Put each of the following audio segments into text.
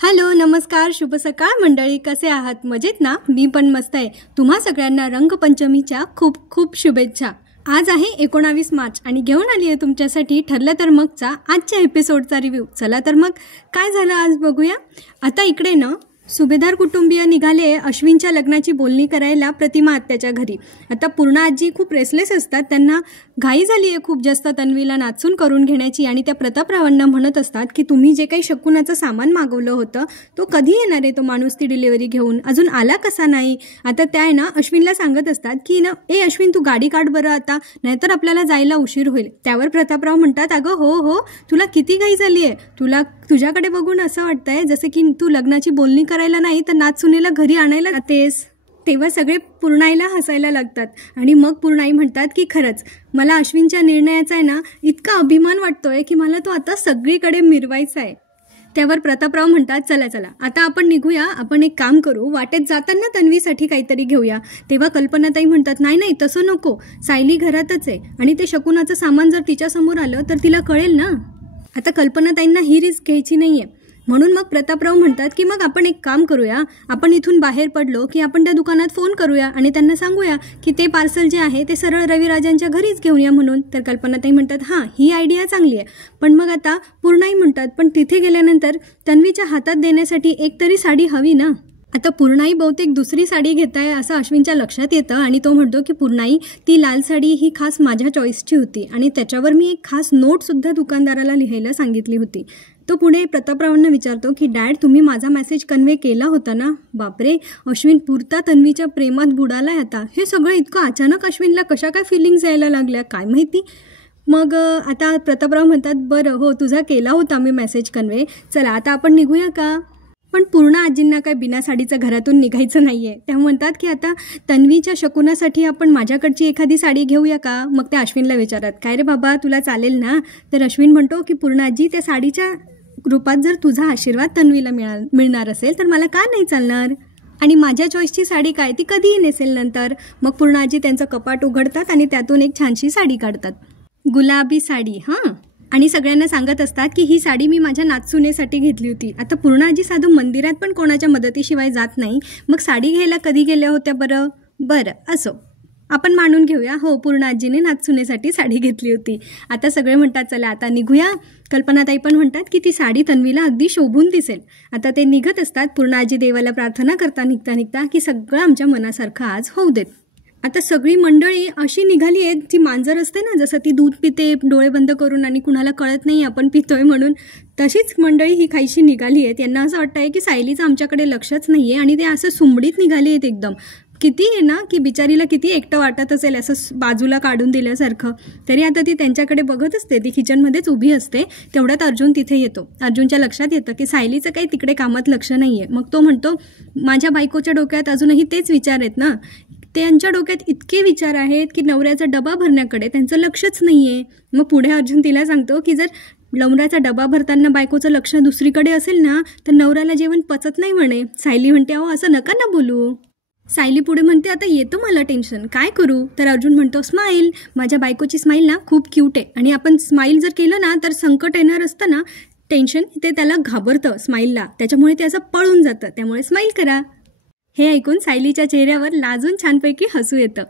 Hello, नमस्कार, शुभ सकाळ मंडळी. कसे आहात? मजेत ना? मी पण मस्त आहे. तुम्हा सगळ्यांना रंगपंचमीच्या खूप खूप शुभेच्छा. आज आहे 19 मार्च आणि घेऊन आली आहे तुमच्यासाठी ठरलं तर मगचा आजच्या एपिसोडचा रिव्ह्यू. चला तर मग काय झालं आज बघूया. आता इकडे ना सुभेदार कुटुंबीय निघाले अश्विनच्या लग्नाची बोलणी करायला प्रतिमा आत्याच्या घरी. आता पूर्णा आजी खूप रेसलेस असतात. त्यांना घाई झाली आहे खूप जास्त तन्वीला नाचून करून घेण्याची आणि त्या प्रतापरावांना म्हणत असतात की तुम्ही जे काही शकुनाचं सामान मागवलं होतं तो कधी येणार आहे, तो माणूस ती डिलिव्हरी घेऊन अजून आला कसा नाही. आता त्या आहे ना अश्विनला सांगत असतात की ना ए अश्विन तू गाडी काढ बरं आता, नाहीतर आपल्याला जायला उशीर होईल. त्यावर प्रतापराव म्हणतात अगं हो तुला किती घाई झाली आहे, तुझ्याकडे बघून असं वाटतंय जसं की तू लग्नाची बोलणी करायला नाही तर नाचसुनेला घरी आणायला जातेस. तेव्हा सगळे पूर्णाईला हसायला लागतात आणि मग पूर्णाई म्हणतात की खरंच मला अश्विनच्या निर्णयाचा आहे ना इतका अभिमान वाटतोय की मला तो आता सगळीकडे मिरवायचा आहे. त्यावर प्रतापराव म्हणतात चला आता आपण निघूया, आपण एक काम करू, वाटेत जाताना तन्वीसाठी काहीतरी घेऊया. तेव्हा कल्पनाताई म्हणतात नाही तसं नको, सायली घरातच आहे आणि ते शकुनाचं सामान जर तिच्यासमोर आलं तर तिला कळेल ना. आता कल्पनाताईंना ही रिस्क घ्यायची नाहीये. म्हणून मग प्रतापराव म्हणतात की मग आपण एक काम करूया, आपण इथून बाहेर पडलो की आपण त्या दुकानात फोन करूया आणि त्यांना सांगूया की ते पार्सल जे आहे ते सरळ रविराजांच्या घरीच घेऊन या म्हणून. तर कल्पनाताई म्हणतात हां ही आयडिया चांगली आहे. पण मग आता पूर्णाई म्हणतात पण तिथे गेल्यानंतर तन्वीच्या हातात देण्यासाठी एक तरी साडी हवी ना. आता पूर्णाई बहुतेक दुसरी साडी घेत आहे असं अश्विनच्या लक्षात येतं आणि तो म्हणतो की पूर्णाई ती लाल साडी ही खास माझ्या चॉईसची होती आणि त्याच्यावर मी एक खास नोटसुद्धा दुकानदाराला लिहायला सांगितली होती. तो पुढे प्रतापरावांना विचारतो की डॅड तुम्ही माझा मेसेज कन्वे केला होता ना. बापरे, अश्विन पुरता तन्वीच्या प्रेमात बुडालाय आता. हे सगळं इतकं अचानक अश्विनला कशा काय फिलिंग्स यायला लागल्या काय माहिती. मग आता प्रतापराव म्हणतात बरं हो तुझा केला होता मी मेसेज कन्वे, चला आता आपण निघूया का. पण पूर्णा आजींना काय बिना साडीचं घरातून निघायचं नाहीये. त्या म्हणतात की आता तन्वीच्या शकुनासाठी आपण माझ्याकडची एखादी साडी घेऊया का. मग त्या अश्विनला विचारतात काय रे बाबा तुला चालेल ना. तर अश्विन म्हणतो की पूर्णा आजी त्या साडीच्या रूपात जर तुझा आशीर्वाद तन्वीला मिळणार असेल तर मला का नाही चालणार. आणि माझ्या चॉईसची साडी काय ती कधीही नेसेल नंतर. मग पूर्णा आजी त्यांचं कपाट उघडतात आणि त्यातून एक छानशी साडी काढतात, गुलाबी साडी. हां, आणि सगळ्यांना सांगत असतात की ही साडी मी माझ्या नाचसुनेसाठी घेतली होती. आता पूर्णा आजी साधू मंदिरात पण कोणाच्या मदतीशिवाय जात नाही, मग साडी घ्यायला कधी गेल्या होत्या बरं असो आपण मानून घेऊया हो पूर्णा आजीने नाचसुनेसाठी साडी घेतली होती. आता सगळे म्हणतात चला आता निघूया. कल्पनाताई पण म्हणतात की ती साडी तन्वीला अगदी शोभून दिसेल. आता ते निघत असतात. पूर्णा आजी देवाला प्रार्थना करता निघता की सगळं आमच्या मनासारखं आज होऊ देत. आता सगळी मंडळी अशी निघाली आहे, ती मांजर असते ना जसं ती दूध पिते डोळे बंद करून आणि कुणाला कळत नाही आपण पितोय म्हणून, तशीच मंडळी ही काहीशी निघाली आहेत. यांना असं वाटतं आहे की सायलीचं आमच्याकडे लक्षच नाही आहे आणि ते असं सुंबडीत निघाली आहेत एकदम. किती आहे ना की बिचारीला किती एकटं वाटत असेल असं बाजूला काढून दिल्यासारखं. तरी आता ती त्यांच्याकडे बघत असते, ती किचनमध्येच उभी असते. तेवढ्यात अर्जुन तिथे येतो. अर्जुनच्या लक्षात येतं की सायलीचं काही तिकडे कामात लक्ष नाही आहे. मग तो म्हणतो माझ्या बायकोच्या डोक्यात अजूनही तेच विचार आहेत ना. त्यांच्या डोक्यात इतके विचार आहेत की नवऱ्याचा डबा भरण्याकडे त्यांचं लक्षच नाही आहे. मग पुढे अर्जुन तिला सांगतो की जर नवऱ्याचा डबा भरताना बायकोचं लक्ष दुसरीकडे असेल ना तर नवऱ्याला जेवण पचत नाही म्हणे. सायली म्हणते अहो असं नका ना बोलू. सायली पुढे म्हणते आता येतं मला टेन्शन, काय करू. तर अर्जुन म्हणतो स्माईल, माझ्या बायकोची स्माईल ना खूप क्यूट आहे आणि आपण स्माईल जर केलं ना तर संकट येणार असतं ना, टेन्शन ते त्याला घाबरतं स्माईलला, त्याच्यामुळे ते असं पळून जातं, त्यामुळे स्माईल करा. हे ऐकून सायलीच्या चेहऱ्यावर लाजून छानपैकी हसू येतं.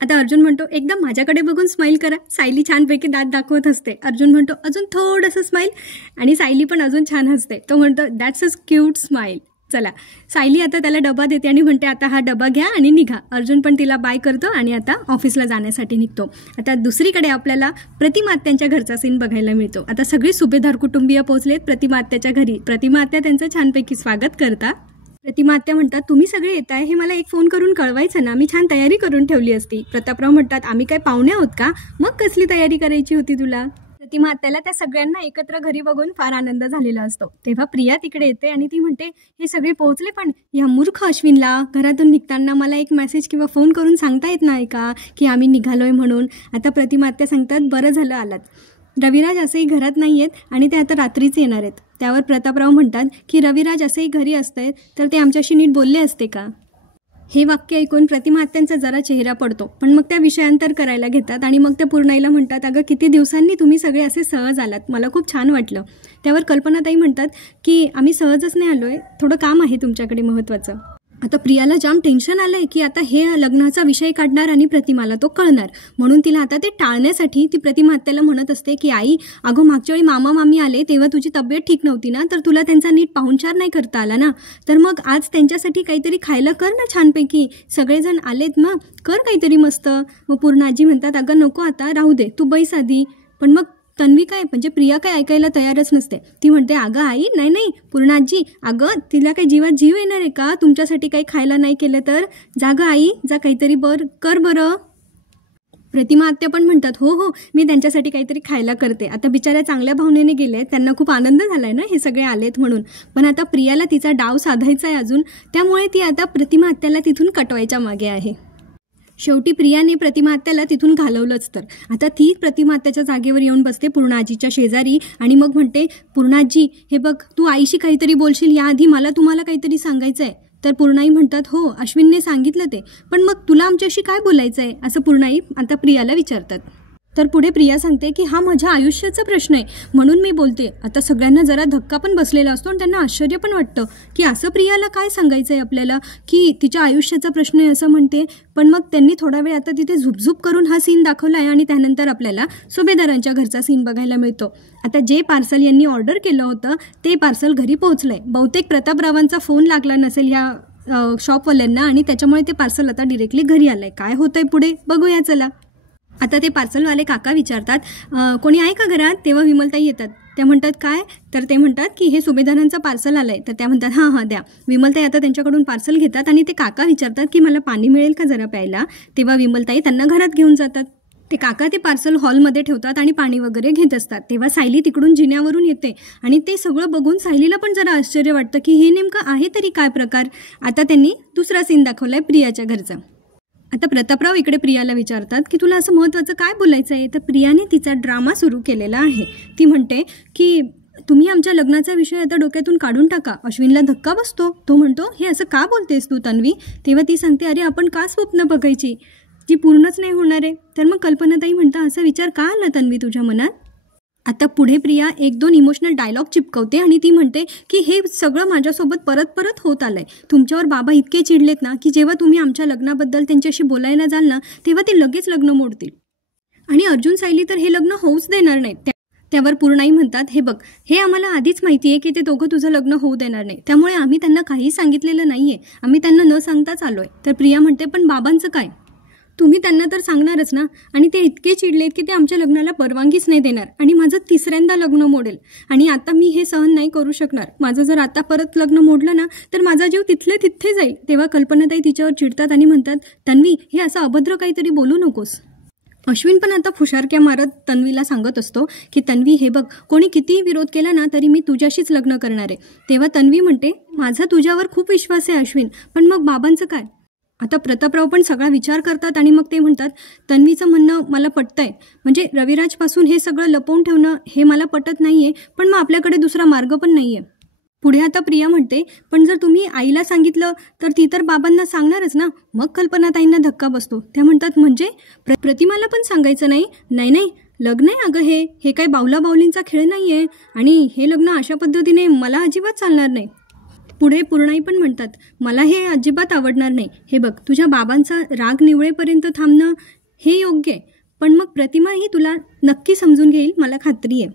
आता अर्जुन म्हणतो एकदा माझ्याकडे बघून स्माईल करा. सायली छानपैकी दात दाखवत असते. अर्जुन म्हणतो अजून थोडंसं स्माईल आणि सायली पण अजून छान हसते. तो म्हणतो दॅट्स अ क्यूट स्माईल. चला, सायली आता त्याला डबा देते आणि म्हणते आता हा डबा घ्या आणि निघा. अर्जुन पण तिला बाय करतो आणि आता ऑफिसला जाण्यासाठी निघतो. आता दुसरीकडे आपल्याला प्रतिमा आत्यांच्या घरचा सीन बघायला मिळतो. आता सगळी सुभेदार कुटुंबीय पोहोचलेत प्रतिमा आत्याच्या घरी. प्रतिमा आत्या त्यांचं छानपैकी स्वागत करतात. प्रतिमा आत्या म्हणतात तुम्ही सगळे येताय हे मला एक फोन करून कळवायचं ना, मी छान तयारी करून ठेवली असती. प्रतापराव म्हणतात आम्ही काय पाहुणे आहोत का, मग कसली तयारी करायची होती तुला. प्रतिमा आत्याला त्या सगळ्यांना एकत्र घरी बघून फार आनंद झालेला असतो. तेव्हा प्रिया तिकडे येते आणि ती म्हणते हे सगळे पोहोचले पण या मूर्ख अश्विनला घरातून निघताना मला एक मेसेज किंवा फोन करून सांगता येत नाही का की आम्ही निघालोय म्हणून. आता प्रतिमा आत्या सांगतात बरं झालं आलात. रविराज असेही घरात नाही आहेत आणि ते आता रात्रीच येणार आहेत. त्यावर प्रतापराव म्हणतात की रविराज असेही घरी असते तर ते आमच्याशी नीट बोलले असते का. हे वाक्य ऐकून प्रतिमा आत्यांचा जरा चेहरा पडतो, पण मग त्या विषयांतर करायला घेतात आणि मग त्या पूर्णाईला म्हणतात, अगं किती दिवसांनी तुम्ही सगळे असे सहज आलात, मला खूप छान वाटलं. त्यावर कल्पनाताई म्हणतात की आम्ही सहजच नाही आलोय, थोडं काम आहे तुमच्याकडे महत्त्वाचं. आता प्रियाला जाम टेन्शन आलंय की आता हे लग्नाचा विषय काढणार आणि प्रतिमाला तो कळणार, म्हणून तिला आता ते टाळण्यासाठी ती प्रतिमा आत्याला म्हणत असते की आई, अगं मागच्या वेळी मामा मामी आले तेव्हा तुझी तब्येत ठीक नव्हती ना, तर तुला त्यांचा नीट पाहुणचार नाही करता आला ना, तर मग आज त्यांच्यासाठी काहीतरी खायला कर ना छानपैकी, सगळेजण आलेत ना, कर काहीतरी मस्त. मग पूर्ण आजी म्हणतात, अगं नको आता, राहू दे, तू बैस आधी. पण मग तन्वी काय म्हणजे प्रिया काय ऐकायला तयारच नसते. ती म्हणते, अगं आई नाही नाही पूर्ण आजी, अगं तिला काही जीवात जीव येणार आहे का तुमच्यासाठी काही खायला नाही केलं तर, जागं आई जा काहीतरी कर बरं. प्रतिमा आत्या पण म्हणतात, हो हो मी त्यांच्यासाठी काहीतरी खायला करते. आता बिचाऱ्या चांगल्या भावनेने गेले, त्यांना खूप आनंद झालाय ना हे सगळे आलेत म्हणून, पण आता प्रियाला तिचा डाव साधायचा आहे अजून, त्यामुळे ती आता प्रतिमा आत्याला तिथून कटवायच्या मागे आहे. शेवटी प्रियाने प्रतिमा आत्याला तिथून घालवलंच तर आता ती प्रतिमा आत्याच्या जागेवर येऊन बसते पूर्णाजीच्या शेजारी आणि मग म्हणते, पूर्णाजी हे बघ, तू आईशी काहीतरी बोलशील याआधी मला तुम्हाला काहीतरी सांगायचं आहे. तर पूर्णाई म्हणतात, हो अश्विनने सांगितलं ते, पण मग तुला आमच्याशी काय बोलायचं आहे असं पूर्णाई आता प्रियाला विचारतात. तर पुढे प्रिया सांगते की हा माझ्या आयुष्याचा प्रश्न आहे म्हणून मी बोलते. आता सगळ्यांना जरा धक्का पण बसलेला असतो आणि त्यांना आश्चर्य पण वाटतं की असं प्रियाला काय सांगायचं आहे आपल्याला की तिच्या आयुष्याचा प्रश्न आहे असं म्हणते. पण मग त्यांनी थोडा वेळ आता तिथे झुपझुप करून हा सीन दाखवला आहे आणि त्यानंतर आपल्याला सुभेदारांच्या घरचा सीन बघायला मिळतो. आता जे पार्सल यांनी ऑर्डर केलं होतं ते पार्सल घरी पोहोचलंय. बहुतेक प्रतापरावांचा फोन लागला नसेल या शॉपवाल्यांना आणि त्याच्यामुळे ते पार्सल आता डिरेक्टली घरी आलंय. काय होतंय पुढे बघूया चला. आता ते पार्सलवाले काका विचारतात, कोणी आहे का घरात? तेव्हा विमलताई येतात. त्या म्हणतात, काय? तर ते म्हणतात की हे सुभेदारांचं पार्सल आलंय. तर त्या म्हणतात, हां द्या. विमलताई आता त्यांच्याकडून पार्सल घेतात आणि ते काका विचारतात की मला पाणी मिळेल का जरा प्यायला. तेव्हा विमलताई त्यांना घरात घेऊन जातात. ते काका ते पार्सल हॉलमध्ये ठेवतात आणि पाणी वगैरे घेत असतात. तेव्हा सायली तिकडून जिन्यावरून येते आणि ते सगळं बघून सायलीला पण जरा आश्चर्य वाटतं की हे नेमकं आहे तरी काय प्रकार. आता त्यांनी दुसरा सीन दाखवलाय प्रियाच्या घरचा. आता प्रतापराव इकडे प्रियाला विचारतात की तुला असं महत्त्वाचं काय बोलायचं आहे. तर प्रियाने तिचा ड्रामा सुरू केलेला आहे. ती म्हणते की तुम्ही आमच्या लग्नाचा विषय आता डोक्यातून काढून टाका. अश्विनला धक्का बसतो. तो म्हणतो, हे असं का बोलतेस तू तन्वी. तेव्हा ती सांगते, अरे आपण का स्वप्न बघायची जी पूर्णच नाही होणार आहे. तर मग कल्पनाताई म्हणता, असा विचार का आला तन्वी तुझ्या मनात. आता पुढे प्रिया 1-2 इमोशनल डायलॉग चिपकवते आणि ती म्हणते की हे सगळं माझ्यासोबत परत होत आलंय. तुमच्यावर बाबा इतके चिडलेत ना की जेव्हा तुम्ही आमच्या लग्नाबद्दल त्यांच्याशी बोलायला जाल ना तेव्हा ते लगेच लग्न मोडतील आणि अर्जुन सायली तर हे लग्न होऊच देणार नाहीत. त्यावर पूर्णाई म्हणतात, हे बघ, हे आम्हाला आधीच माहिती आहे की ते दोघं तुझं लग्न होऊ देणार नाही, त्यामुळे आम्ही त्यांना काही सांगितलेलं नाहीये, आम्ही त्यांना न सांगताच आलोय. तर प्रिया म्हणते, पण बाबांचं काय. तुम्ही त्यांना तर सांगणारच ना. आणि ते इतके चिडलेत की ते आमच्या लग्नाला परवानगीच नाही देणार आणि माझं 3ऱ्यांदा लग्न मोडेल आणि आता मी हे सहन नाही करू शकणार. माझं जर आता परत लग्न मोडलं ना तर माझा जीव तिथले तिथे जाईल. तेव्हा कल्पनाताई तिच्यावर चिडतात आणि म्हणतात, तन्वी हे असं अभद्र काहीतरी बोलू नकोस. अश्विन पण आता फुशारक्या मारत तन्वीला सांगत असतो की तन्वी हे बघ, कोणी कितीही विरोध केला ना तरी मी तुझ्याशीच लग्न करणार आहे. तेव्हा तन्वी म्हणते, माझा तुझ्यावर खूप विश्वास आहे अश्विन, पण मग बाबांचं काय. आता प्रतापराव पण सगळा विचार करतात आणि मग ते म्हणतात, तन्वीचं म्हणणं मला पटतंय, म्हणजे रविराजपासून हे सगळं लपवून ठेवणं हे मला पटत नाहीये, पण मग आपल्याकडे दुसरा मार्ग पण नाहीये. पुढे आता प्रिया म्हणते, पण जर तुम्ही आईला सांगितलं तर ती तर बाबांना सांगणारच ना. मग कल्पनाताईंना धक्का बसतो. त्या म्हणतात, म्हणजे प्रतिमाला पण सांगायचं नाही. नाही लग्न आहे अगं, हे काही बावलींचा खेळ नाहीये आणि हे लग्न अशा पद्धतीने मला अजिबात चालणार नाही. पुढे पूर्णाई पण म्हणतात, मला हे अजिबात आवडणार नाही. हे बघ, तुझ्या बाबांचा राग निवळेपर्यंत थांबणं हे योग्य आहे, पण मग प्रतिमा ही तुला नक्की समजून घेईल, मला खात्री आहे.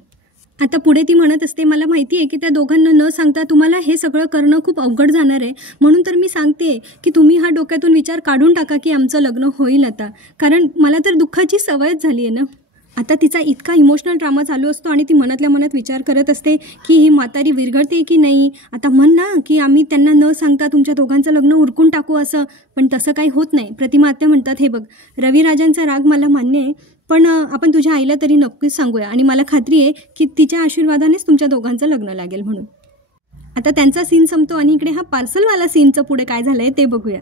आता पुढे ती म्हणत असते, मला माहिती आहे की त्या दोघांना न सांगता तुम्हाला हे सगळं करणं खूप अवघड जाणार आहे, म्हणून तर मी सांगते की तुम्ही हा डोक्यातून विचार काढून टाका की आमचं लग्न होईल आता, कारण मला तर दुःखाची सवयच झाली आहे ना. आता तिचा इतका इमोशनल ड्रामा चालू असतो आणि ती मनातल्या मनात विचार करत असते की ही म्हातारी विरघळते की नाही. आता म्हण ना की आम्ही त्यांना न सांगता तुमच्या दोघांचं लग्न उरकून टाकू असं, पण तसं काही होत नाही. प्रतिमा आत्या म्हणतात, हे बघ, रविराजांचा राग मला मान्य आहे, पण आपण तुझ्या आईला तरी नक्कीच सांगूया आणि मला खात्री आहे की तिच्या आशीर्वादानेच तुमच्या दोघांचं लग्न लागेल म्हणून. आता त्यांचा सीन संपतो आणि इकडे हा पार्सलवाला सीनचं पुढे काय झालंय ते बघूया.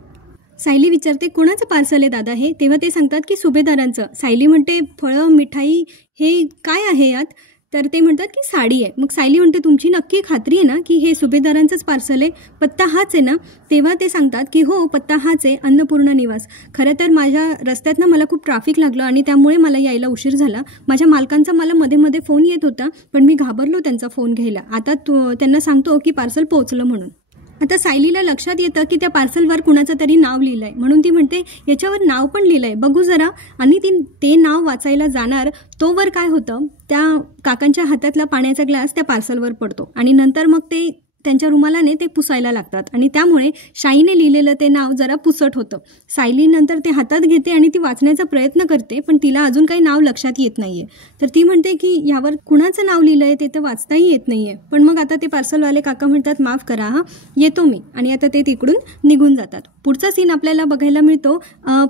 सायली विचारते, कोणाचं पार्सल आहे दादा हे. तेव्हा ते सांगतात की सुभेदारांचं. सायली म्हणते, फळं मिठाई हे काय आहे यात. तर ते म्हणतात की साडी आहे. मग सायली म्हणते तुमची नक्की खात्री आहे ना की हे सुभेदारांचंच पार्सल आहे, पत्ता हाच आहे ना? तेव्हा ते सांगतात की हो, पत्ता हाच आहे, अन्नपूर्णा निवास. खरं तर माझ्या रस्त्यात ना मला खूप ट्रॅफिक लागलं आणि त्यामुळे मला यायला उशीर झाला. माझ्या मालकांचा मला मध्ये मध्ये फोन येत होता, पण मी घाबरलो त्यांचा फोन घ्यायला. आता त्यांना सांगतो की पार्सल पोहोचलं म्हणून. आता सायलीला लक्षात येतं की त्या पार्सलवर कुणाचं तरी नाव लिहिलं आहे, म्हणून ती म्हणते याच्यावर नाव पण लिहिलं आहे, बघू जरा. आणि ते नाव वाचायला जाणार तोवर काय होतं, त्या काकांच्या हातातला पाण्याचा ग्लास त्या पार्सलवर पडतो आणि नंतर मग ते त्यांच्या रुमालाने ते पुसायला लागतात आणि त्यामुळे शाईने लिहिलेलं ते नाव जरा पुसट होतं. सायली नंतर ते हातात घेते आणि ती वाचण्याचा प्रयत्न करते, पण तिला अजून काही नाव लक्षात येत नाहीये. तर ती म्हणते की यावर कुणाचं नाव लिहिलंय ते तर वाचताही येत नाहीये. पण मग आता ते पार्सलवाले काका म्हणतात माफ करा हा, येतो मी. आणि आता ते तिकडून निघून जातात. पुढचा सीन आपल्याला बघायला मिळतो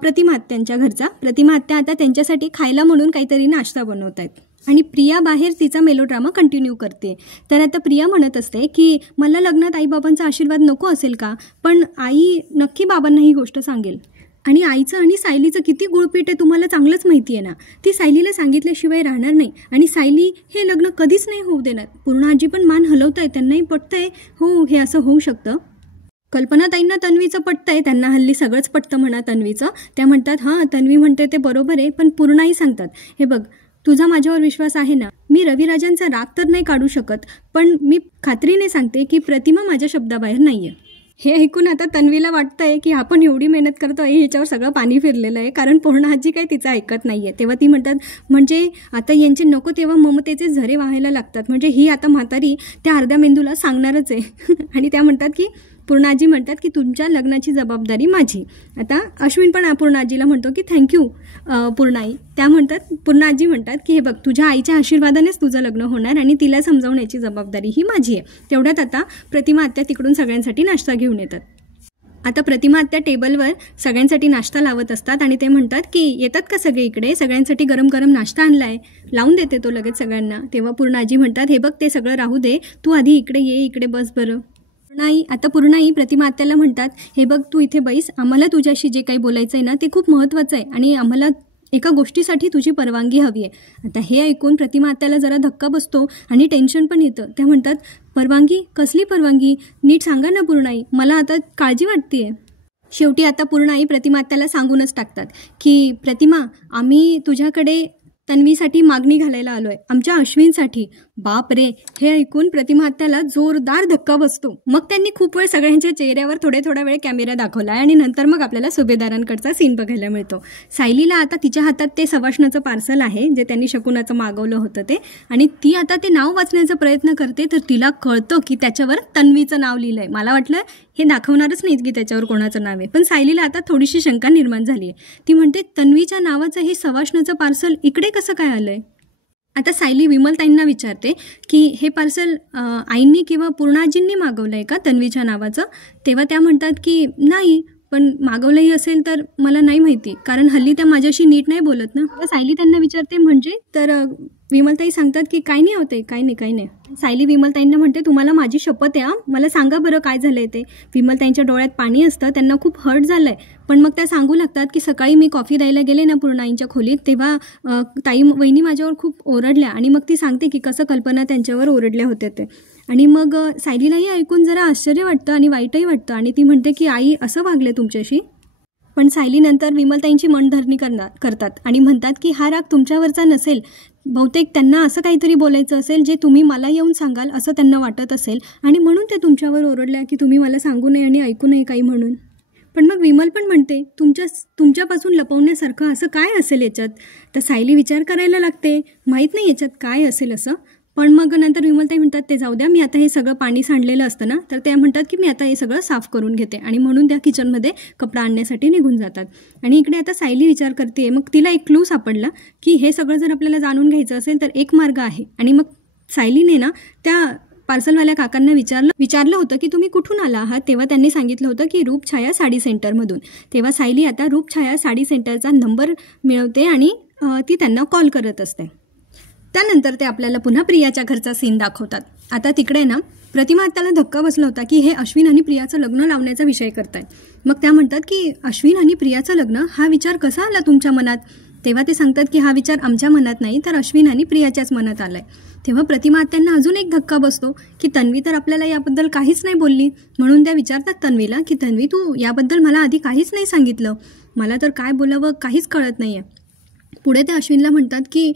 प्रतिमा आत्यांच्या घरचा. प्रतिमा आत्या आता त्यांच्यासाठी खायला म्हणून काहीतरी नाश्ता बनवत आहेत आणि प्रिया बाहेर तिचा मेलोड्रामा कंटिन्यू करते. तर आता प्रिया म्हणत असते की मला लग्नात आईबाबांचा आशीर्वाद नको असेल का, पण आई नक्की बाबांना ही गोष्ट सांगेल. आणि आईचं आणि सायलीचं किती गुळपीट आहे तुम्हाला चांगलंच माहिती आहे ना. ती सायलीला सांगितल्याशिवाय राहणार नाही आणि सायली हे लग्न कधीच नाही होऊ देणार. पूर्ण आजी पण मान हलवत आहे, त्यांनाही पटतंय हो हे असं होऊ शकतं. कल्पनाताईंना तन्वीचं पटतंय, त्यांना हल्ली सगळंच पटतं म्हणा तन्वीचं. त्या म्हणतात हां तन्वी म्हणते ते बरोबर आहे, पण पूर्णाही सांगतात हे बघ तुझा माझ्यावर विश्वास आहे ना, मी रविराजांचा राग तर नाही काढू शकत, पण मी खात्रीने सांगते की प्रतिमा माझ्या शब्दाबाहेर नाहीये. हे ऐकून आता तन्वीला वाटतंय की आपण एवढी मेहनत करतोय ह्याच्यावर सगळं पाणी फिरलेलं आहे, कारण पूर्ण आजी काही तिचं ऐकत नाहीये. तेव्हा ती म्हणतात म्हणजे आता यांचे नको तेव्हा ममतेचे झरे वाहायला लागतात, म्हणजे ही आता म्हातारी त्या अर्ध्या मेंदूला सांगणारच आहे. आणि त्या म्हणतात की पूर्णाजी म्हणतात की तुमच्या लग्नाची जबाबदारी माझी. आता अश्विन पण पूर्णाजीला म्हणतो की थँक्यू पूर्णाई. त्या म्हणतात पूर्णाजी म्हणतात की हे बघ तुझ्या आईच्या आशीर्वादानेच तुझं लग्न होणार आणि तिला समजावण्याची जबाबदारी ही माझी आहे. तेवढ्यात आता प्रतिमा आत्या तिकडून सगळ्यांसाठी नाश्ता घेऊन येतात. आता प्रतिमा आत्या टेबलवर सगळ्यांसाठी नाश्ता लावत असतात आणि ते म्हणतात की येतात का सगळे इकडे, सगळ्यांसाठी गरम गरम नाश्ता आणलाय, लावून देते तो लगेच सगळ्यांना. तेव्हा पूर्णाजी म्हणतात हे बघ ते सगळं राहू दे, तू आधी इकडे ये, इकडे बस बरं. पूर्णाई प्रतिमा आत्याला म्हणतात हे बघ तू इथे बैस, आम्हाला तुझ्याशी जे काही बोलायचं आहे ना ते खूप महत्त्वाचं आहे आणि आम्हाला एका गोष्टीसाठी तुझी परवानगी हवी आहे. आता हे ऐकून प्रतिमा आत्याला जरा धक्का बसतो आणि टेन्शन पण येतं. त्या म्हणतात परवानगी? कसली परवानगी, नीट सांगा ना पूर्णाई, मला आता काळजी वाटतेय. शेवटी आता पूर्णाई प्रतिमा आत्याला सांगूनच टाकतात की प्रतिमा आम्ही तुझ्याकडे तन्वीसाठी मागणी घालायला आलोय, आमच्या अश्विनसाठी. बाप रे, हे ऐकून प्रतिमा आत्याला जोरदार धक्का बसतो. मग त्यांनी खूप वेळ सगळ्यांच्या चेहऱ्यावर थोडा वेळ कॅमेरा दाखवला आणि नंतर मग आपल्याला सुभेदारांकडचा सीन बघायला मिळतो. सायलीला आता तिच्या हातात ते सवाष्णाचं पार्सल आहे जे त्यांनी शकुनाचं मागवलं होतं ते, आणि ती आता ते नाव वाचण्याचा प्रयत्न करते. तर तिला कळतं की त्याच्यावर तन्वीचं नाव लिहिलंय. मला वाटलं हे दाखवणारच नाहीत की त्याच्यावर कोणाचं नाव आहे, पण सायलीला आता थोडीशी शंका निर्माण झाली आहे. ती म्हणते तन्वीच्या नावाचं हे सवाष्णाचं पार्सल इकडे कसं काय आलंय. आता सायली विमलताईंना विचारते की हे पार्सल आईंनी किंवा पूर्णाजींनी मागवलं आहे का तन्वीच्या नावाचं. तेव्हा त्या म्हणतात की नाही, पण मागवलंही असेल तर मला नाही माहिती, कारण हल्ली त्या माझ्याशी नीट नाही बोलत ना. सायली त्यांना विचारते म्हणजे, तर विमलताई सांगतात की काही नाही होते, काही नाही. सायली विमलताईंना म्हणते तुम्हाला माझी शपथ आहे, मला सांगा बरं काय झालंय ते. विमलताईंच्या डोळ्यात पाणी असतं, त्यांना खूप हर्ट झालंय. पण मग त्या सांगू लागतात की सकाळी मी कॉफी द्यायला गेले ना पूर्णाईंच्या खोलीत, तेव्हा ताई वहिनी माझ्यावर खूप ओरडल्या आणि मग ती सांगते की कसं कल्पना त्यांच्यावर ओरडल्या होत्या ते. आणि मग सायलीलाही ऐकून जरा आश्चर्य वाटतं आणि वाईटही वाटतं आणि ती म्हणते की आई असं वागले तुमच्याशी. पण सायली नंतर विमलताईंची मनधरणी करतात आणि म्हणतात की हा राग तुमच्यावरचा नसेल, बहुतेक त्यांना असं काहीतरी बोलायचं असेल जे तुम्ही मला येऊन सांगाल असं त्यांना वाटत असेल आणि म्हणून ते तुमच्यावर ओरडल्या की तुम्ही मला सांगू नये आणि ऐकू नये काही म्हणून. पण मग विमल पण म्हणते तुमच्यापासून लपवण्यासारखं असं काय असेल याच्यात. तर सायली विचार करायला लागते, माहीत नाही याच्यात काय असेल असं. पण मग नंतर विमलताई म्हणतात ते जाऊ द्या, मी आता हे सगळं पाणी सांडलेलं असतं ना, तर त्या म्हणतात की मी आता हे सगळं साफ करून घेते आणि म्हणून त्या किचनमध्ये कपडा आणण्यासाठी निघून जातात. आणि इकडे आता सायली विचार करते, मग तिला एक क्लू सापडला की हे सगळं जर आपल्याला जाणून घ्यायचं असेल तर एक मार्ग आहे. आणि मग सायलीने ना त्या पार्सलवाल्या काकांना विचारलं होतं की तुम्ही कुठून आला आहात. तेव्हा त्यांनी सांगितलं होतं की रूपछाया साडी सेंटरमधून. तेव्हा सायली आता रूपछाया साडी सेंटरचा नंबर मिळवते आणि ती त्यांना कॉल करत असते. त्यानंतर ते आपल्याला पुन्हा प्रियाच्या घरचा सीन दाखवतात. आता तिकडे ना प्रतिमा आत्याला धक्का बसला होता की हे अश्विन आणि प्रियाचं लग्न लावण्याचा विषय करतायत. मग त्या म्हणतात की अश्विन आणि प्रियाचं लग्न हा विचार कसा आला तुमच्या मनात. तेव्हा ते सांगतात की हा विचार आमच्या मनात नाही तर अश्विन आणि प्रियाच्याच मनात आलाय. तेव्हा प्रतिमा आत्यांना अजून एक धक्का बसतो की तन्वी तर आपल्याला याबद्दल काहीच नाही बोलली. म्हणून त्या विचारतात तन्वीला की तन्वी, तू याबद्दल मला आधी काहीच नाही सांगितलं, मला तर काय बोलावं काहीच कळत नाही आहे. पुढे ते अश्विनला म्हणतात की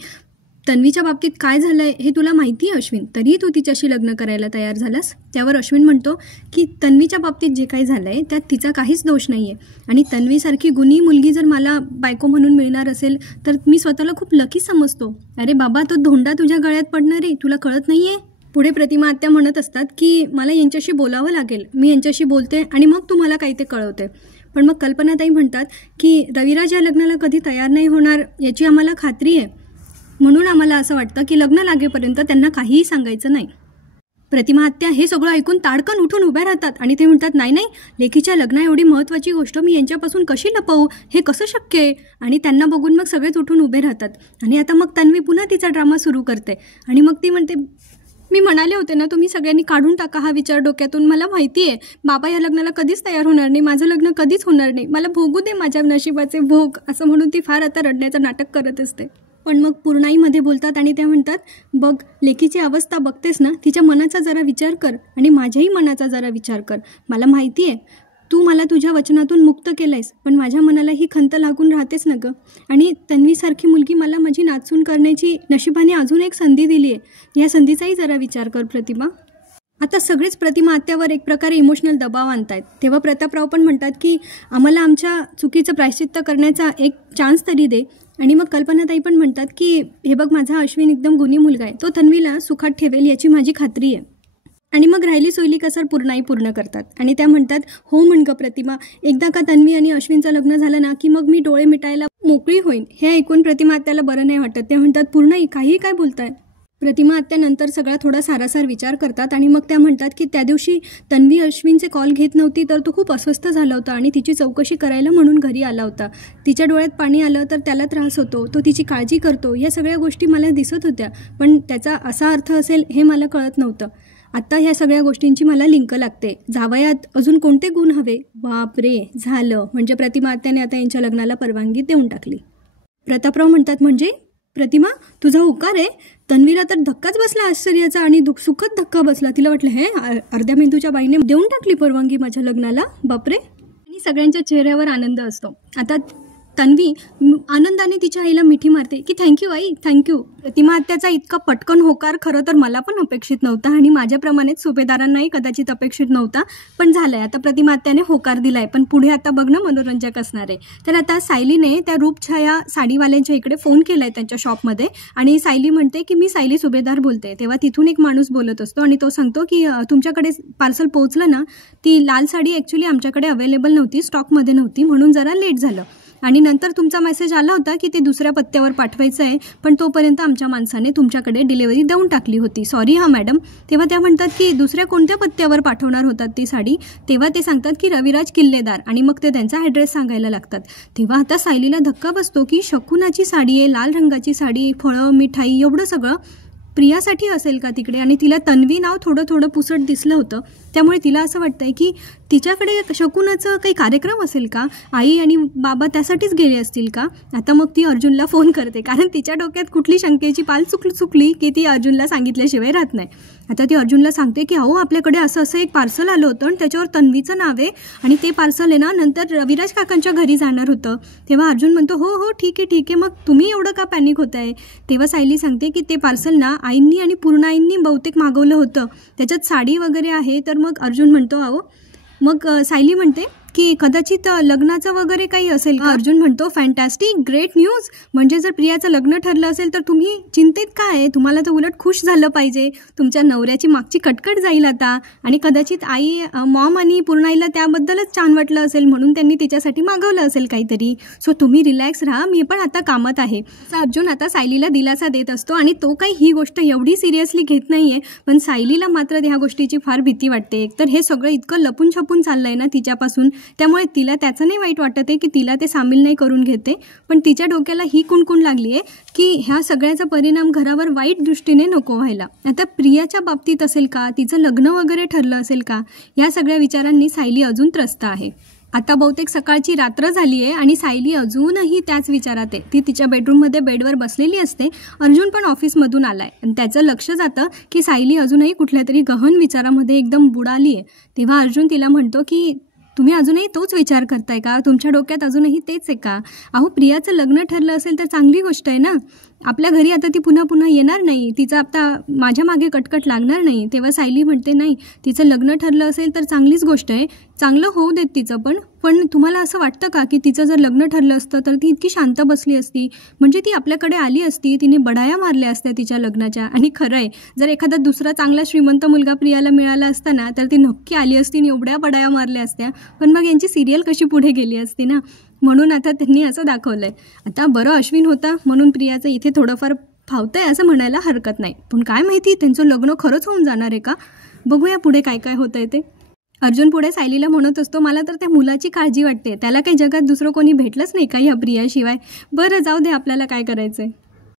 तन्वीच्या बाबतीत काय झालंय हे तुला माहिती आहे अश्विन, तरीही तू तिच्याशी लग्न करायला तयार झालास. त्यावर अश्विन म्हणतो की तन्वीच्या बाबतीत जे काही झालंय त्यात तिचा काहीच दोष नाही आहे आणि तन्वीसारखी गुणी मुलगी जर मला बायको म्हणून मिळणार असेल तर मी स्वतःला खूप लकी समजतो. अरे बाबा, तो धोंडा तुझ्या गळ्यात पडणार आहे, तुला कळत नाही आहे. पुढे प्रतिमा आत्या म्हणत असतात की मला यांच्याशी बोलावं लागेल, मी यांच्याशी बोलते आणि मग तुम्हाला काही ते कळवते. पण मग कल्पनाताई म्हणतात की रविराज या लग्नाला कधी तयार नाही होणार याची आम्हाला खात्री आहे, म्हणून आम्हाला असं वाटतं की लग्न लागेपर्यंत त्यांना काहीही सांगायचं नाही. प्रतिमा आत्या हे सगळं ऐकून ताडकन उठून उभ्या राहतात आणि ते म्हणतात नाही नाही, लेकीच्या लग्ना एवढी महत्त्वाची गोष्ट मी यांच्यापासून कशी लपवू, हे कसं शक्य आहे. आणि त्यांना बघून मग सगळेच उठून उभे राहतात. आणि आता मग तन्वी पुन्हा तिचा ड्रामा सुरू करते आणि मग ती म्हणते मी म्हणाले होते ना तुम्ही सगळ्यांनी काढून टाका हा विचार डोक्यातून, मला माहिती आहे बाबा या लग्नाला कधीच तयार होणार नाही, माझं लग्न कधीच होणार नाही, मला भोगू दे माझ्या नशिबाचे भोग, असं म्हणून ती फार आता रडण्याचं नाटक करत असते. पण मग पूर्णाईमध्ये बोलतात आणि त्या म्हणतात बघ लेकीची अवस्था बघतेस ना, तिच्या मनाचा जरा विचार कर आणि माझ्याही मनाचा जरा विचार कर. मला माहिती आहे तू मला तुझ्या वचनातून मुक्त केलंयस, पण माझ्या मनाला ही खंत लागून राहतेच ना गं. आणि तन्वीसारखी मुलगी मला माझी नाचून करण्याची नशिबाने अजून एक संधी दिली आहे, या संधीचाही जरा विचार कर प्रतिमा. आता सगळेच प्रतिमा आत्यावर एक प्रकारे इमोशनल दबाव आणतायत. तेव्हा प्रतापराव पण म्हणतात की आम्हाला आमच्या चुकीचं प्रायश्चित्त करण्याचा एक चान्स तरी दे. आणि मग कल्पनाताई पण म्हणतात की हे बघ माझा अश्विन एकदम गुणी मुलगा आहे, तो तन्वीला सुखात ठेवेल याची माझी खात्री आहे. आणि मग राहिली सोयली कसर पूर्णाई पूर्ण करतात आणि त्या म्हणतात हो म्हण ग प्रतिमा, एकदा का तन्वी आणि अश्विनचं लग्न झालं ना की मग मी डोळे मिटायला मोकळी होईन. हे ऐकून प्रतिमा आत्याला बरं नाही वाटत. त्या म्हणतात पूर्णाई काहीही काय बोलताय. प्रतिमा आत्यानंतर सगळा थोडा सारासार विचार करतात आणि मग त्या म्हणतात की त्या दिवशी तन्वी अश्विनचे कॉल घेत नव्हती तर तो खूप अस्वस्थ झाला होता आणि तिची चौकशी करायला म्हणून घरी आला होता. तिच्या डोळ्यात पाणी आलं तर त्याला त्रास होतो, तो तिची काळजी करतो, या सगळ्या गोष्टी मला दिसत होत्या, पण त्याचा असा अर्थ असेल हे मला कळत नव्हतं. आत्ता ह्या सगळ्या गोष्टींची मला लिंक लागते. जावयात अजून कोणते गुण हवे. बापरे, झालं म्हणजे प्रतिमा आत्याने आता यांच्या लग्नाला परवानगी देऊन टाकली. प्रतापराव म्हणतात म्हणजे प्रतिमा तुझा होकार आहे. तन्वीला तर धक्काच बसला आश्चर्याचा आणि सुखद धक्का बसला. तिला वाटलं हे अर्ध्या मेंदूच्या बाईने देऊन टाकली परवानगी माझ्या लग्नाला, बापरे. आणि सगळ्यांच्या चेहऱ्यावर आनंद असतो. आता तन्वी आनंदाने तिच्या आईला मिठी मारते की थँक्यू आई, थँक्यू. प्रतिमा आत्याचा इतका पटकन होकार खरं तर मला पण अपेक्षित नव्हता आणि माझ्याप्रमाणेच सुभेदारांनाही कदाचित अपेक्षित नव्हता, पण झालंय. आता प्रतिमा आत्याने होकार दिलाय, पण पुढे आता बघणं मनोरंजक असणार आहे. तर आता सायलीने त्या रूपछाया साडीवाल्यांच्या इकडे फोन केलाय त्यांच्या शॉपमध्ये आणि सायली म्हणते की मी सायली सुभेदार बोलते. तेव्हा तिथून एक माणूस बोलत असतो आणि तो सांगतो की तुमच्याकडे पार्सल पोहोचलं ना, ती लाल साडी ॲक्च्युली आमच्याकडे अवेलेबल नव्हती, स्टॉकमध्ये नव्हती, म्हणून जरा लेट झालं. आणि नंतर तुमचा मेसेज आला होता की ते दुसऱ्या पत्त्यावर पाठवायचं आहे, पण तोपर्यंत आमच्या माणसाने तुमच्याकडे डिलिव्हरी देऊन टाकली होती, सॉरी हा मॅडम. तेव्हा त्या म्हणतात की दुसऱ्या कोणत्या पत्त्यावर पाठवणार होतात ती साडी. तेव्हा ते सांगतात की रविराज किल्लेदार आणि मग ते त्यांचा ॲड्रेस सांगायला लागतात. तेव्हा आता सायलीला धक्का बसतो की शकुनाची साडी आहे, लाल रंगाची साडी, फळं, मिठाई, एवढं सगळं प्रियासाठी असेल का तिकडे. आणि तिला तन्वी नाव थोडं थोडं पुसट दिसलं होतं, त्यामुळे तिला असं वाटतंय की तिच्याकडे शकुनाचं काही कार्यक्रम असेल का, आई आणि बाबा त्यासाठीच गेले असतील का. आता मग ती अर्जुनला फोन करते, कारण तिच्या डोक्यात कुठली शंकेची पाल चुकली की ती अर्जुनला सांगितल्याशिवाय राहत नाही. आता ती अर्जुनला सांगते की अहो आपल्याकडे असं एक पार्सल आलं होतं आणि त्याच्यावर तन्वीचं नाव आहे आणि ते पार्सल आहे ना नंतर रविराज काकांच्या घरी जाणार होतं. तेव्हा अर्जुन म्हणतो हो हो ठीक आहे, मग तुम्ही एवढं का पॅनिक होत आहे. तेव्हा सायली सांगते की ते पार्सल ना आईंनी आणि पूर्णाईंनी बहुतेक मागवलं होतं, त्याच्यात साडी वगैरे आहे. तर मग अर्जुन म्हणतो अहो, मग सायली म्हणते की कदाचित लग्नाचं वगैरे काही असेल का. अर्जुन म्हणतो फॅन्टॅस्टिक, ग्रेट न्यूज, म्हणजे जर प्रियाचं लग्न ठरलं असेल तर तुम्ही चिंतेत काय आहे, तुम्हाला तर उलट खुश झालं पाहिजे, तुमच्या नवऱ्याची मागची कटकट जाईल आता. आणि कदाचित आई मॉम आणि पूर्णाईला त्याबद्दलच छान वाटलं असेल म्हणून त्यांनी तिच्यासाठी मागवलं असेल काहीतरी. सो तुम्ही रिलॅक्स राहा, मी पण आता कामात आहे. अर्जुन आता सायलीला दिलासा देत असतो आणि तो काही ही गोष्ट एवढी सिरियसली घेत नाहीये, पण सायलीला मात्र ह्या गोष्टीची फार भीती वाटते. तर हे सगळं इतकं लपून छपून चाललंय ना तिच्यापासून, त्यामुळे तिला त्याचं नाही वाईट वाटत आहे की तिला ते सामील नाही करून घेते, पण तिच्या डोक्याला ही कुणकुण लागली आहे की ह्या सगळ्याचा परिणाम घरावर वाईट दृष्टीने नको व्हायला. आता प्रियाच्या बाबतीत असेल का, तिचं लग्न वगैरे ठरलं असेल का, या सगळ्या विचारांनी सायली अजून त्रस्त आहे. आता बहुतेक सकाळची रात्र झाली आहे आणि सायली अजूनही त्याच विचारात आहे. ती तिच्या बेडरूममध्ये बेडवर बसलेली असते. अर्जुन पण ऑफिसमधून आलाय आणि त्याचं लक्ष जातं की सायली अजूनही कुठल्या तरी गहन विचारामध्ये एकदम बुडाली आहे. तेव्हा अर्जुन तिला म्हणतो की तुम्ही अजूनही तोच विचार करताय का? तुमच्या डोक्यात अजूनही तेच आहे का? अहो, प्रियाचं लग्न ठरलं असेल तर चांगली गोष्ट आहे ना. आपल्या घरी आता ती पुन्हा पुन्हा येणार नाही, तिचं आता माझ्या मागे कटकट लागणार नाही. तेव्हा सायली म्हणते नाही, तिचं लग्न ठरलं असेल तर चांगलीच गोष्ट आहे, चांगलं होऊ देत तिचं. पण तुम्हाला असं वाटतं का की तिचं जर लग्न ठरलं असतं तर ती इतकी शांत बसली असती? म्हणजे ती आपल्याकडे आली असती, तिने बडाया मारल्या असत्या तिच्या लग्नाच्या. आणि खरं आहे, जर एखादा दुसरा चांगला श्रीमंत मुलगा प्रियाला मिळाला असता ना तर ती नक्की आली असती आणि एवढ्या बडाया मारल्या असत्या. पण मग यांची सिरियल कशी पुढे गेली असती ना. म्हणून आता त्यांनी असं दाखवलं आहे. आता बरं अश्विन होता म्हणून प्रियाचं इथे थोडंफार फावतंय असं म्हणायला हरकत नाही. पण काय माहिती त्यांचं लग्न खरंच होऊन जाणार आहे का? बघूया पुढे काय काय होतं आहे ते. अर्जुन पुढे सायलीला म्हणत असतो, मला तर त्या मुलाची काळजी वाटते. त्याला काही जगात दुसरं कोणी भेटलंच नाही का या प्रियाशिवाय? बरं जाऊ दे, आपल्याला काय करायचं आहे.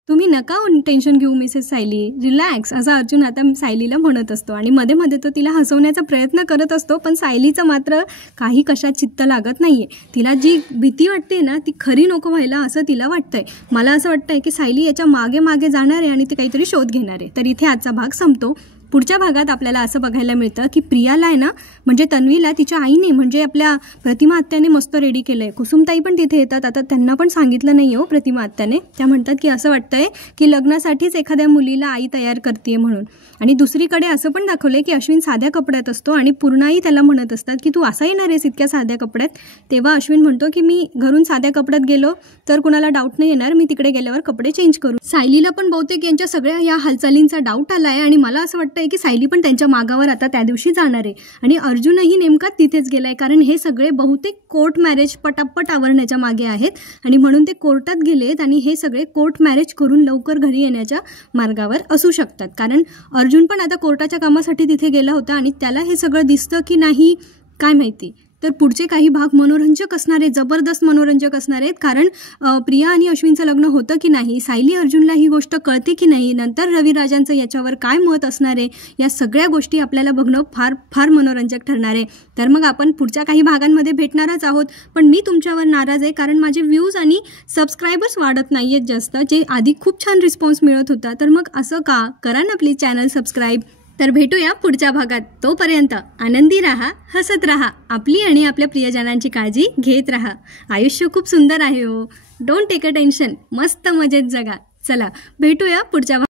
तुम्ही नका टेन्शन घेऊ मिसेस सायली, रिलॅक्स, असा अर्जुन आता सायलीला म्हणत असतो. आणि मध्ये मध्ये तो तिला हसवण्याचा प्रयत्न करत असतो. पण सायलीचं मात्र काही कशात चित्त लागत नाही आहे. तिला जी भीती वाटते ना ती खरी नको व्हायला असं तिला वाटतंय. मला असं वाटतंय की सायली याच्या मागे मागे जाणार आहे आणि ती काहीतरी शोध घेणार आहे. तर इथे आजचा भाग संपतो. पुढच्या भागात आपल्याला असं बघायला मिळतं की प्रियाला आहे ना, म्हणजे तन्वीला तिच्या आईने म्हणजे आपल्या प्रतिमा आत्याने मस्त रेडी केलं आहे. कुसुमताई पण तिथे येतात. आता त्यांना पण सांगितलं नाही हो प्रतिमा आत्याने. त्या म्हणतात की असं वाटतंय की लग्नासाठीच एखाद्या मुलीला आई तयार करते म्हणून. आणि दुसरीकडे असं पण दाखवलंय की अश्विन साध्या कपड्यात असतो आणि पूर्णाई त्याला म्हणत असतात की तू असा येणार आहेस इतक्या साध्या कपड्यात. तेव्हा अश्विन म्हणतो की मी घरून साध्या कपड्यात गेलो तर कुणाला डाऊट नाही येणार, मी तिकडे गेल्यावर कपडे चेंज करू. सायलीला पण बहुतेक यांच्या सगळ्या या हालचालींचा डाऊट आलाय आणि मला असं वाटतंय की सायली पण त्यांच्या मागावर आता त्या दिवशी जाणार आहे. आणि अर्जुनही नेमका तिथेच गेलाय, कारण हे सगळे बहुतेक कोर्ट मॅरेज पटापट आवरण्याच्या मागे आहेत आणि म्हणून ते कोर्टात गेलेत आणि हे सगळे कोर्ट मॅरेज करून लवकर घरी येण्याच्या मार्गावर असू शकतात. कारण अर्जुन पण आता कोर्टाच्या कामासाठी तिथे गेला होता आणि त्याला हे सगळं दिसतं की नाही काय माहिती. तर पुढचे काही भाग मनोरंजक असणार आहेत, जबरदस्त मनोरंजक असणार आहेत. कारण प्रिया आणि अश्विनचं लग्न होतं की नाही, सायली अर्जुनला ही गोष्ट कळते की नाही, नंतर रविराजांचं याच्यावर काय मत असणार आहे, या सगळ्या गोष्टी आपल्याला बघणं फार फार मनोरंजक ठरणार आहे. तर मग आपण पुढच्या काही भागांमध्ये भेटणारच आहोत. पण मी तुमच्यावर नाराज आहे कारण माझे व्ह्यूज आणि सबस्क्रायबर्स वाढत नाही आहेत जास्त, जे आधी खूप छान रिस्पॉन्स मिळत होता. तर मग असं का? करा ना प्लीज चॅनल सबस्क्राईब. तर भेटूया पुढच्या भागात. तोपर्यंत आनंदी राहा, हसत राहा, आपली आणि आपल्या प्रियजनांची काळजी घेत राहा. आयुष्य खूप सुंदर आहे हो. डोंट टेक अ टेन्शन, मस्त मजेत जगा. चला भेटूया पुढच्या